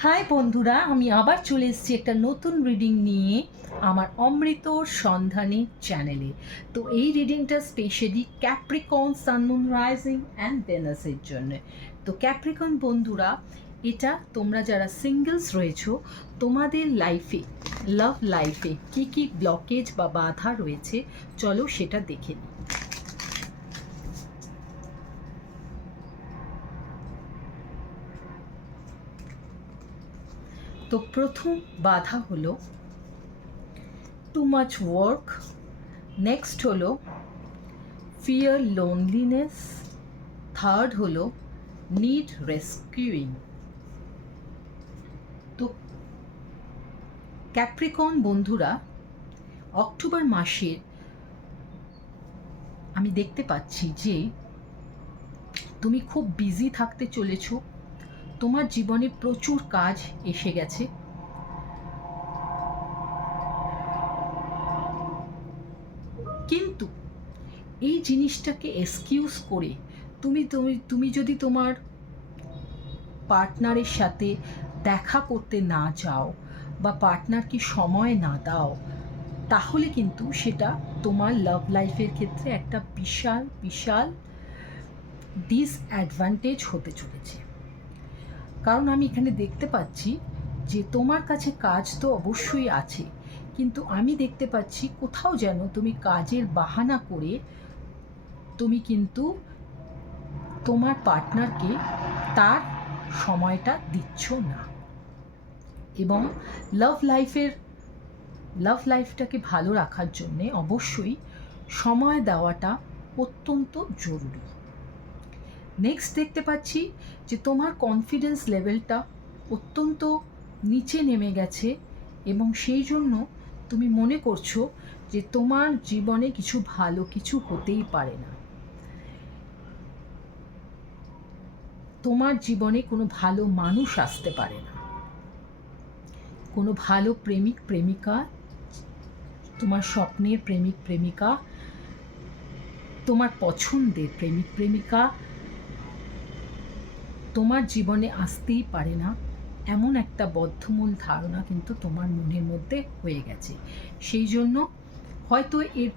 High বন্ধুরা, আমি আবার চলে এসেছি একটা নতুন রিডিং নিয়ে আমার অমৃতর সন্ধানী চ্যানেলে। তো এই রিডিংটা specially Capricorn sun moon rising and ভেনাসের জন্য। তো ক্যাপ্রিকন বন্ধুরা, এটা তোমরা যারা সিঙ্গলস রয়েছো, তোমাদের লাইফে, লাভ লাইফে কী কী ব্লকেজ বা বাধা রয়েছে, চলো সেটা দেখে নিই। তো প্রথম বাধা হলো টু মাচ ওয়ার্ক, নেক্সট হলো ফিয়ার লোনলিনেস, থার্ড হলো নিড রেস্কিউইং। তো ক্যাপ্রিকন বন্ধুরা, অক্টোবর মাসের আমি দেখতে পাচ্ছি যে তুমি খুব বিজি থাকতে চলেছ, তোমার জীবনে প্রচুর কাজ এসে গেছে, কিন্তু এই জিনিসটাকে এক্সকিউজ করে তুমি তুমি তুমি যদি তোমার পার্টনারের সাথে দেখা করতে না যাও বা পার্টনারকে সময় না দাও, তাহলে কিন্তু সেটা তোমার লাভ লাইফের ক্ষেত্রে একটা বিশাল বিশাল ডিসঅ্যাডভান্টেজ হতে চলেছে। কারণ আমি এখানে দেখতে পাচ্ছি যে তোমার কাছে কাজ তো অবশ্যই আছে, কিন্তু আমি দেখতে পাচ্ছি কোথাও যেন তুমি কাজের বাহানা করে তুমি কিন্তু তোমার পার্টনারকে তার সময়টা দিচ্ছ না। এবং লাভ লাইফটাকে ভালো রাখার জন্যে অবশ্যই সময় দেওয়াটা অত্যন্ত জরুরি। নেক্সট দেখতে পাচ্ছি যে তোমার কনফিডেন্স লেভেলটা অত্যন্ত নিচে নেমে গেছে এবং সেই জন্য তুমি মনে করছো যে তোমার জীবনে কিছু ভালো কিছু হতেই পারে না, তোমার জীবনে কোনো ভালো মানুষ আসতে পারে না, কোনো ভালো প্রেমিক প্রেমিকা, তোমার স্বপ্নের প্রেমিক প্রেমিকা, তোমার পছন্দের প্রেমিক প্রেমিকা তোমার জীবনে আসতেই পারে না, এমন একটা বদ্ধমূল ধারণা কিন্তু তোমার মনের মধ্যে হয়ে গেছে। সেই জন্য হয়তো এর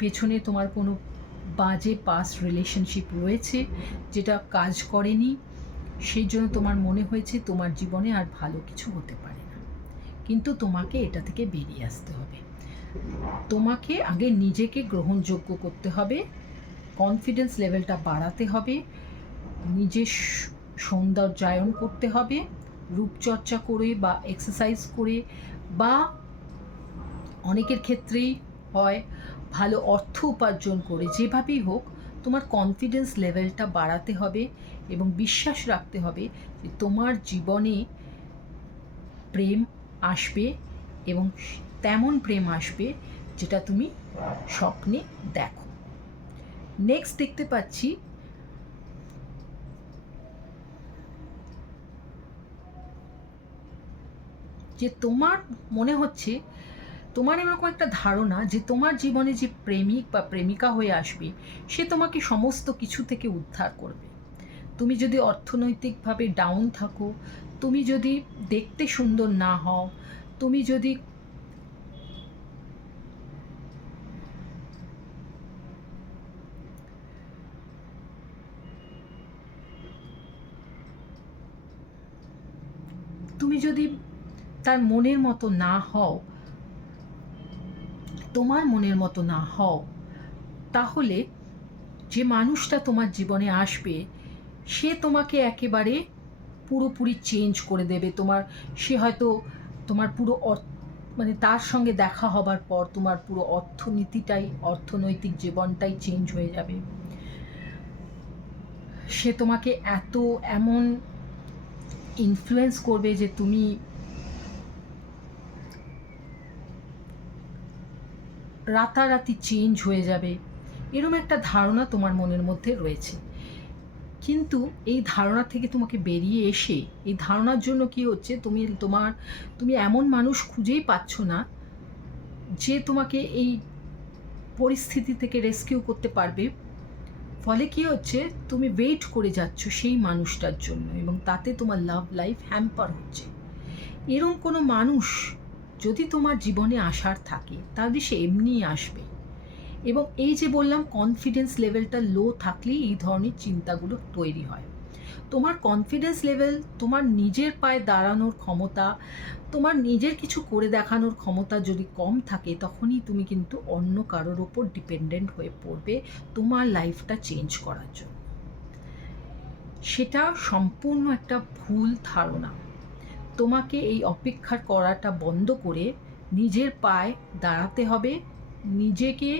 পেছনে তোমার কোনো বাজে পাস্ট রিলেশনশিপ রয়েছে যেটা কাজ করেনি, সেই জন্য তোমার মনে হয়েছে তোমার জীবনে আর ভালো কিছু হতে পারে না। কিন্তু তোমাকে এটা থেকে বেরিয়ে আসতে হবে, তোমাকে আগে নিজেকে গ্রহণযোগ্য করতে হবে, কনফিডেন্স লেভেলটা বাড়াতে হবে, নিজের সৌন্দর্যায়ন করতে হবে, রূপচর্চা করে বা এক্সারসাইজ করে বা অনেকের ক্ষেত্রেই হয় ভালো অর্থ উপার্জন করে, যেভাবেই হোক তোমার কনফিডেন্স লেভেলটা বাড়াতে হবে এবং বিশ্বাস রাখতে হবে যে তোমার জীবনে প্রেম আসবে এবং তেমন প্রেম আসবে যেটা তুমি স্বপ্নে দেখো। নেক্সট দেখতে পাচ্ছি যে তোমার মনে হচ্ছে, তোমার এরকম একটা ধারণা যে তোমার জীবনে যে প্রেমিক বা প্রেমিকা হয়ে আসবে সে তোমাকে সমস্ত কিছু থেকে উদ্ধার করবে। তুমি যদি অর্থনৈতিকভাবে ডাউন থাকো, তুমি যদি দেখতে সুন্দর না হও, তুমি যদি তুমি যদি তার মনের মতো না হও, তোমার মনের মতো না হও, তাহলে যে মানুষটা তোমার জীবনে আসবে সে তোমাকে একেবারে পুরোপুরি চেঞ্জ করে দেবে। সে হয়তো তোমার পুরো মানে তার সঙ্গে দেখা হবার পর তোমার পুরো অর্থনৈতিক জীবনটাই চেঞ্জ হয়ে যাবে। সে তোমাকে এমন ইনফ্লুয়েন্স করবে যে তুমি রাতারাতি চেঞ্জ হয়ে যাবে, এরম একটা ধারণা তোমার মনের মধ্যে রয়েছে। কিন্তু এই ধারণা থেকে তোমাকে বেরিয়ে এসে, এই ধারণার জন্য কি হচ্ছে, তুমি এমন মানুষ খুঁজেই পাচ্ছ না যে তোমাকে এই পরিস্থিতি থেকে রেস্কিউ করতে পারবে। ফলে কি হচ্ছে, তুমি ওয়েট করে যাচ্ছ সেই মানুষটার জন্য এবং তাতে তোমার লাভ লাইফ হ্যাম্পার হচ্ছে। এরকম কোনো মানুষ যদি তোমার জীবনে আসার থাকে তাহলে সে এমনিই আসবে। এবং এই যে বললাম, কনফিডেন্স লেভেলটা লো থাকলেই এই ধরনের চিন্তাগুলো তৈরি হয়। তোমার কনফিডেন্স লেভেল, তোমার নিজের পায়ে দাঁড়ানোর ক্ষমতা, তোমার নিজের কিছু করে দেখানোর ক্ষমতা যদি কম থাকে, তখনই তুমি কিন্তু অন্য কারোর ওপর ডিপেন্ডেন্ট হয়ে পড়বে তোমার লাইফটা চেঞ্জ করার জন্য। সেটা সম্পূর্ণ একটা ভুল ধারণা। তোমাকে এই অপেক্ষা করাটা বন্ধ করে নিজের পায়ে দাঁড়াতে হবে, নিজেকে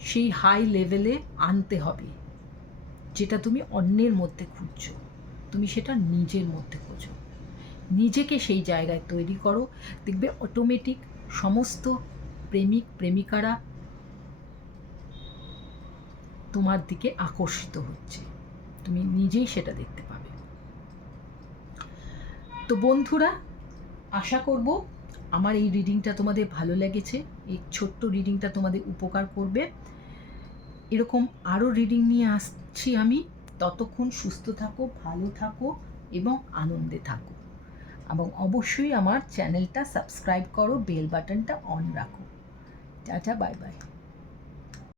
সেই হাই লেভেলে আনতে হবে। যেটা তুমি অন্যের মধ্যে খুঁজছো, তুমি সেটা নিজের মধ্যে খোঁজো, নিজেকে সেই জায়গায় তৈরি করো। দেখবে অটোমেটিক সমস্ত প্রেমিক প্রেমিকারা তোমার দিকে আকর্ষিত হচ্ছে, তুমি নিজেই সেটা দেখতে পাবে। তো বন্ধুরা, আশা করব আমার এই রিডিংটা তোমাদের ভালো লেগেছে, এই ছোট্ট রিডিংটা তোমাদের উপকার করবে। এরকম আরও রিডিং নিয়ে আসছি আমি। ততক্ষণ সুস্থ থাকো, ভালো থাকো এবং আনন্দে থাকো। এবং অবশ্যই আমার চ্যানেলটা সাবস্ক্রাইব করো, বেল বাটনটা অন রাখো। Tata, bye bye.